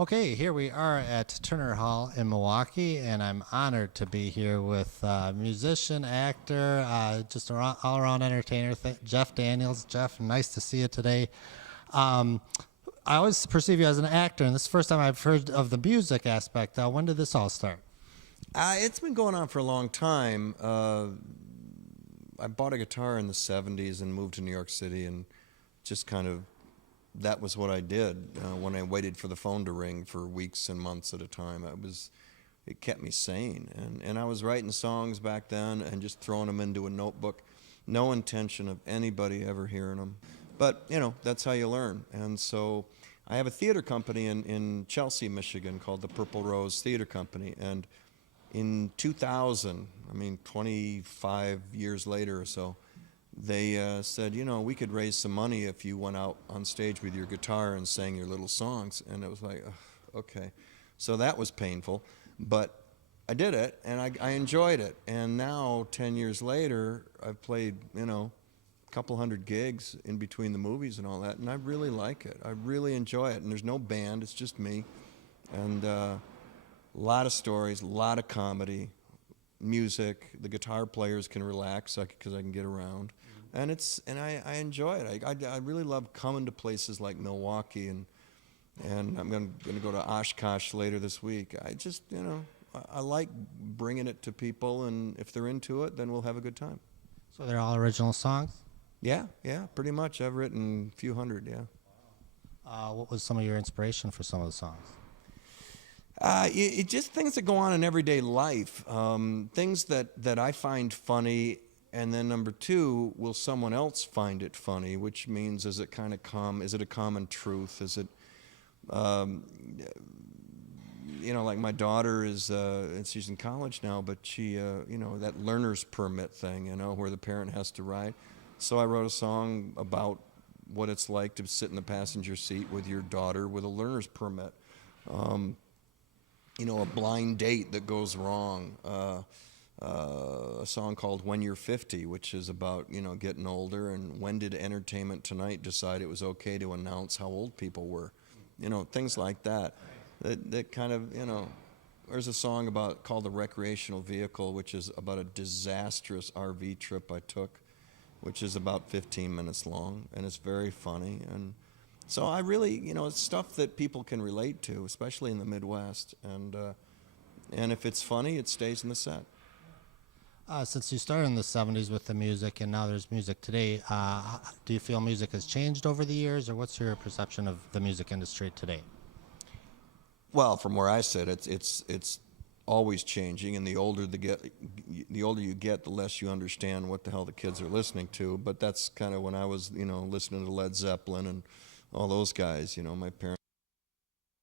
Okay, here we are at Turner Hall in Milwaukee, and I'm honored to be here with musician, actor, just an all-around entertainer, Jeff Daniels. Jeff, nice to see you today. Um, I always perceive you as an actor, and this is the first time I've heard of the music aspect. When did this all start? It's been going on for a long time. I bought a guitar in the 70s and moved to New York City, and just kind of that was what I did when I waited for the phone to ring for weeks and months at a time. It kept me sane, and I was writing songs back then and just throwing them into a notebook, no intention of anybody ever hearing them. But that's how you learn. And so I have a theater company in Chelsea, Michigan, called the Purple Rose Theater Company, and in 2000, 25 years later or so, they said, we could raise some money if you went out on stage with your guitar and sang your little songs. And it was like, ugh, okay. So that was painful, but I did it, and I enjoyed it. And now, 10 years later, I've played, a couple hundred gigs in between the movies and all that, and I really like it. I really enjoy it. And there's no band, it's just me. And a lot of stories, a lot of comedy, music. The guitar players can relax because I can get around. And I enjoy it. I really love coming to places like Milwaukee, and I'm going to go to Oshkosh later this week. I like bringing it to people, and if they're into it, then we'll have a good time. So they're all original songs? Yeah, pretty much. I've written a few hundred, yeah. What was some of your inspiration for some of the songs? It just things that go on in everyday life, things that I find funny, and then number two, will someone else find it funny? Which means, is it kind of is it a common truth? Is it, like my daughter is, and she's in college now, but she, that learner's permit thing, where the parent has to ride. So I wrote a song about what it's like to sit in the passenger seat with your daughter with a learner's permit. A blind date that goes wrong. A song called When You're 50, which is about, getting older, and when did Entertainment Tonight decide it was okay to announce how old people were? Things like that. That kind of, there's a song called The Recreational Vehicle, which is about a disastrous RV trip I took, which is about 15 minutes long, and it's very funny. And so I really, it's stuff that people can relate to, especially in the Midwest. And if it's funny, it stays in the set. Since you started in the 70s with the music and now there's music today, do you feel music has changed over the years, or what's your perception of the music industry today? Well, from where I sit, it's always changing, and the older you get, the less you understand what the hell the kids are listening to. But that's kind of when I was, listening to Led Zeppelin and all those guys, my parents,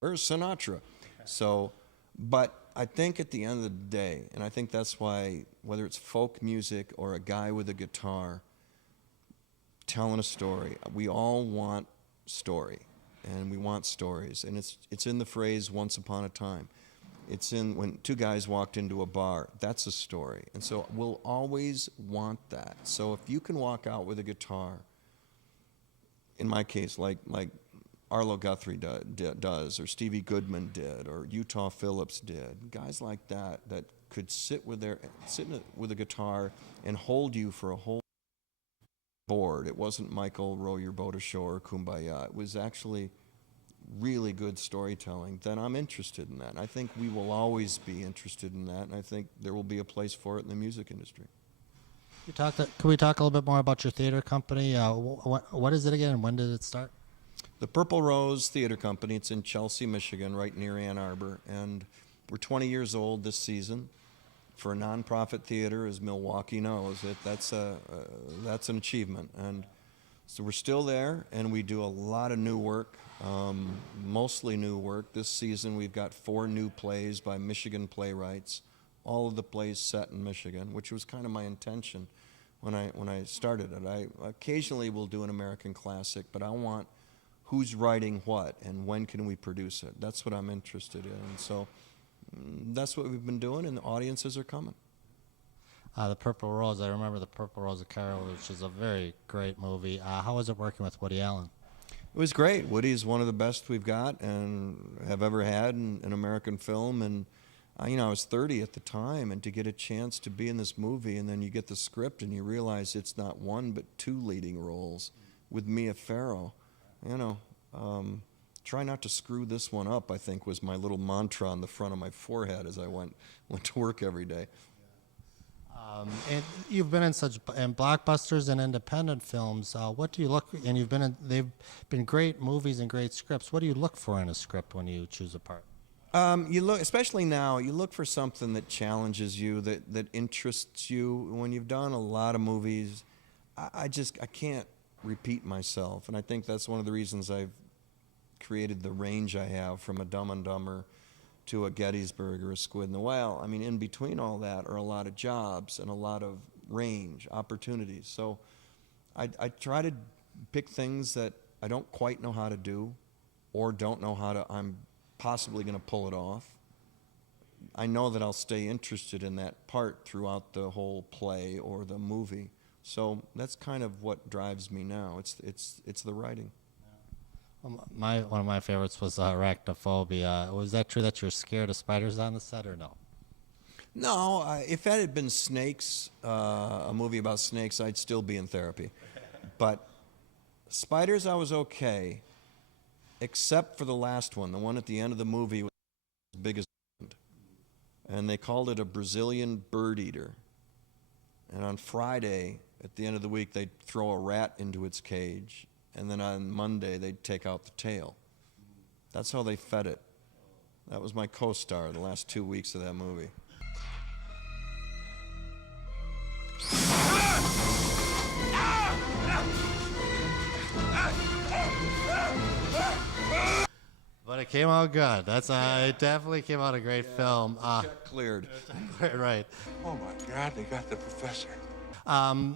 or Sinatra. So, but I think at the end of the day, and I think that's why, whether it's folk music or a guy with a guitar telling a story, we all want story, and we want stories. And it's in the phrase "once upon a time." It's in when two guys walked into a bar. That's a story. And so we'll always want that. So if you can walk out with a guitar, in my case, like Arlo Guthrie does, or Stevie Goodman did, or Utah Phillips did, guys like that could sit with a guitar and hold you for a whole board. It wasn't Michael, row your boat ashore, or Kumbaya. It was actually really good storytelling. Then I'm interested in that. And I think we will always be interested in that, and I think there will be a place for it in the music industry. Can we talk a little bit more about your theater company? What is it again, and when did it start? The Purple Rose Theater Company. It's in Chelsea, Michigan, right near Ann Arbor, and we're 20 years old this season. For a nonprofit theater, as Milwaukee knows, that's an achievement. And so we're still there, and we do a lot of new work, mostly new work. This season we've got 4 new plays by Michigan playwrights, all of the plays set in Michigan, which was kind of my intention when I started it. I occasionally will do an American classic, but I want who's writing what and when can we produce it. That's what I'm interested in. And so that's what we've been doing, and the audiences are coming. The Purple Rose, I remember The Purple Rose of Carol, which is a very great movie. How was it working with Woody Allen? It was great. Woody's one of the best we've got and have ever had in American film. And I was 30 at the time, and to get a chance to be in this movie, and then you get the script and you realize it's not one but two leading roles with Mia Farrow. You know, try not to screw this one up, I think, was my little mantra on the front of my forehead as I went to work every day. And you've been in in blockbusters and independent films. What do you look? And they've been great movies and great scripts. What do you look for in a script when you choose a part? You look, especially now, you look for something that challenges you, that interests you. When you've done a lot of movies, I can't repeat myself, and I think that's one of the reasons I've created the range I have, from a Dumb and Dumber to a Gettysburg or a Squid and the Whale. I mean, in between all that are a lot of jobs and a lot of range, opportunities. So I try to pick things that I don't quite know how to do, or don't know I'm possibly going to pull it off. I know that I'll stay interested in that part throughout the whole play or the movie. So that's kind of what drives me now. It's the writing. One of my favorites was Arachnophobia. Was that true that you're scared of spiders on the set, or no? No, if that had been snakes, a movie about snakes, I'd still be in therapy. But spiders, I was okay, except for the last one. The one at the end of the movie was as big as, and they called it a Brazilian bird eater. And on Friday, at the end of the week, they'd throw a rat into its cage, and then on Monday, they'd take out the tail. That's how they fed it. That was my co-star the last 2 weeks of that movie. But it came out good. It definitely came out a great film. Check cleared. Right. Oh my God, they got the professor.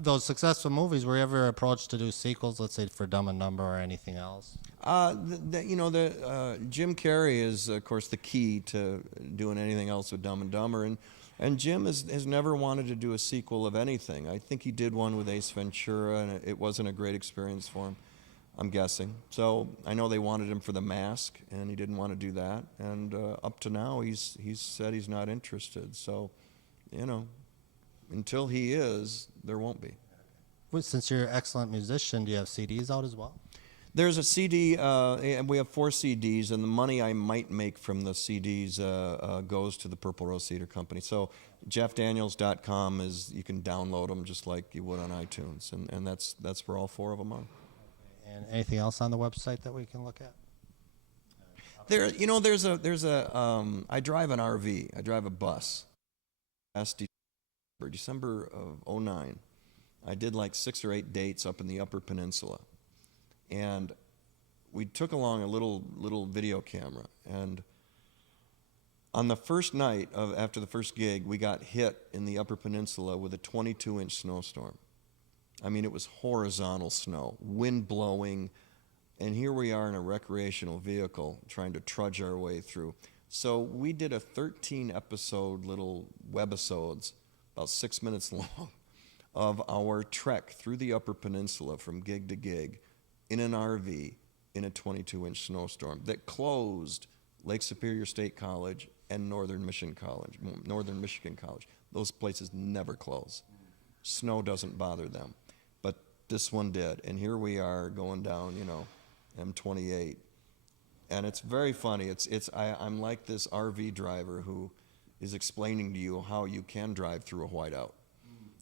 Those successful movies, were you ever approached to do sequels, let's say for Dumb and Dumber or anything else? Jim Carrey is, of course, the key to doing anything else with Dumb and Dumber, and Jim has never wanted to do a sequel of anything. I think he did one with Ace Ventura, and it wasn't a great experience for him, I'm guessing. So I know they wanted him for The Mask, and he didn't want to do that. And up to now, he's said he's not interested. So, until he is, there won't be. Well, since you're an excellent musician, do you have CDs out as well? There's a CD, and we have 4 CDs, and the money I might make from the CDs goes to the Purple Rose Theater Company. So jeffdaniels.com you can download them just like you would on iTunes, and that's where all 4 of them are. And anything else on the website that we can look at? I drive an RV. I drive a bus. Last December of '09, I did like 6 or 8 dates up in the Upper Peninsula. And we took along a little video camera, and on the first night after the first gig, we got hit in the Upper Peninsula with a 22-inch snowstorm. I mean, it was horizontal snow, wind blowing, and here we are in a recreational vehicle trying to trudge our way through. So we did a 13-episode little webisodes, about 6 minutes long, of our trek through the Upper Peninsula from gig to gig, in an RV in a 22-inch snowstorm that closed Lake Superior State College and Northern Michigan College. Those places never close. Snow doesn't bother them. But this one did. And here we are going down, M28. And it's very funny. I'm like this RV driver who is explaining to you how you can drive through a whiteout.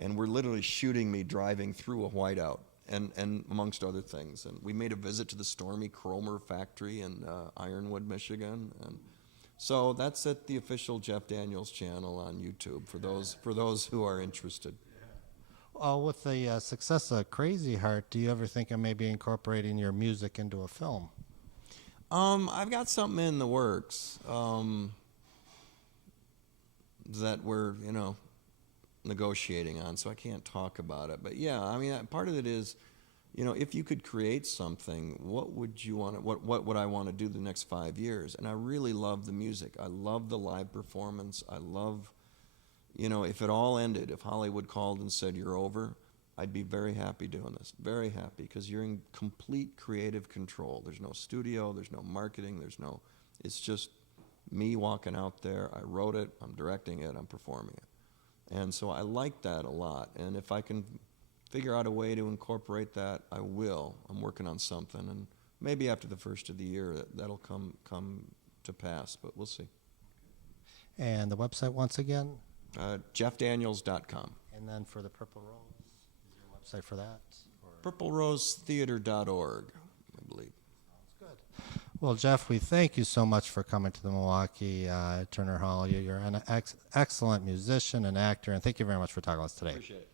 And we're literally shooting me driving through a whiteout. And amongst other things. And we made a visit to the Stormy Cromer factory in Ironwood, Michigan. And so that's at the official Jeff Daniels channel on YouTube for those who are interested. With the success of Crazy Heart, do you ever think of maybe incorporating your music into a film? I've got something in the works that we're, negotiating on, so I can't talk about it. But yeah, I mean, part of it is, if you could create something, what would you want? What would I want to do the next 5 years? And I really love the music. I love the live performance. I love, if it all ended, if Hollywood called and said you're over, I'd be very happy doing this, very happy, because you're in complete creative control. There's no studio, there's no marketing, it's just me walking out there. I wrote it, I'm directing it, I'm performing it. And so I like that a lot. And if I can figure out a way to incorporate that, I will. I'm working on something, and maybe after the first of the year that'll come to pass, but we'll see. And the website once again? JeffDaniels.com. And then for the Purple Rose, is there a website for that? Or? PurpleRoseTheater.org, I believe. Good. Well, Jeff, we thank you so much for coming to the Milwaukee Turner Hall. You're an excellent musician and actor, and thank you very much for talking to us today. Appreciate it.